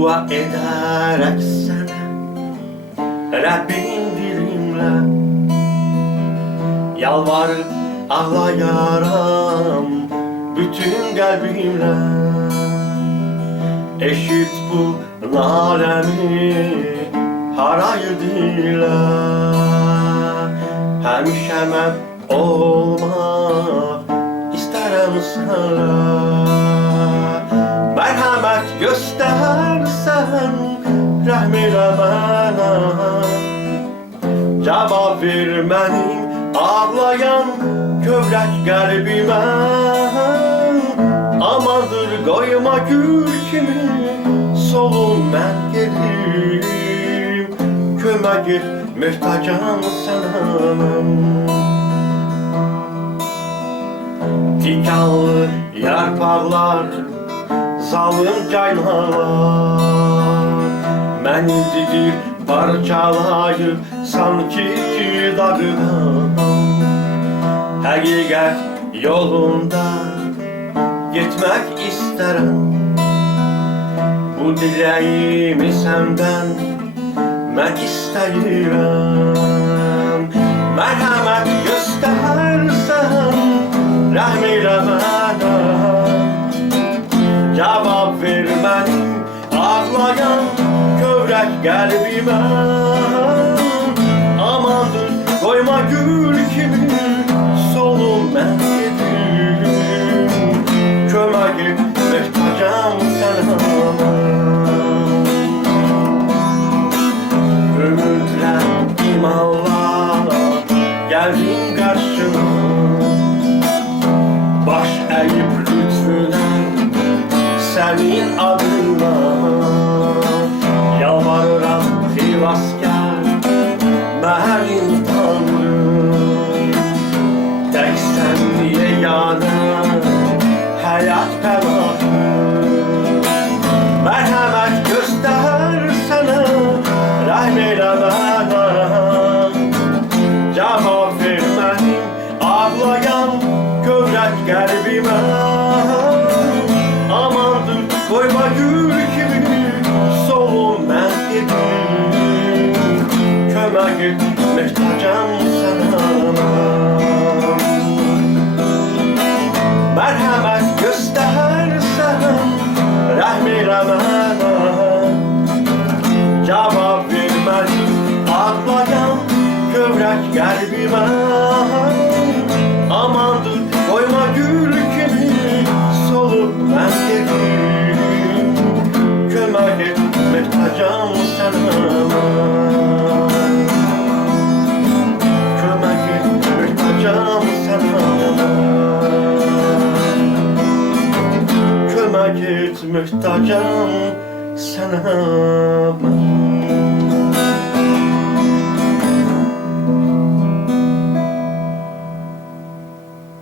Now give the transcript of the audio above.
Dua ederek sana Rabbim dilimle Yalvarıp ağlayaram bütün kalbimle. Eşit bu nalemi harayı dile. Həmişə mən olmaq istərəm sana. Mərhəmət göstərsən rəhm elə mənə. Cavab ver mənim ağlayan kövrək qəlbimə. Amandır qoyma gül kimi solun mən gedim. Kömək et möhtacam sana. Tikanlı yarpaqlar, zalım caynalar məni didir parçalayır sanki dağdan. Həqiqət yolunda getmək istərəm. Bu diləyimi səndən mən istəyirəm. Mərhəmət göstərsən rəhm elə mənə. Cavab ver mənim ağlayan kövrək qəlbimə. Amandır qoyma gül kimi solun mən gedim. Kömək et möhtacam sana. Ümidlə imanla gəldim qarşına. Baş əyib lütfünə sənin adına. Yalvarıram xilaskar mənim Tanrım. Tək sən yeganə həyat pənahım. Mərhəmət göstərsənə rəhm elə mənə. Cavab ver mənim ağlayan kövrək qəlbimə. Amandır qoyma gül kimi solun mən gedim. Kömək et möhtacam sana. Mərhəmət göstərsən rəhm elə mənə. Cavab ver mənim ağlayan kövrək qəlbimə. Amandır qoyma gül kimi solub mən gedim. Kömək et möhtacam sana. Kömək et möhtacam sana. Kömək et möhtacam sana.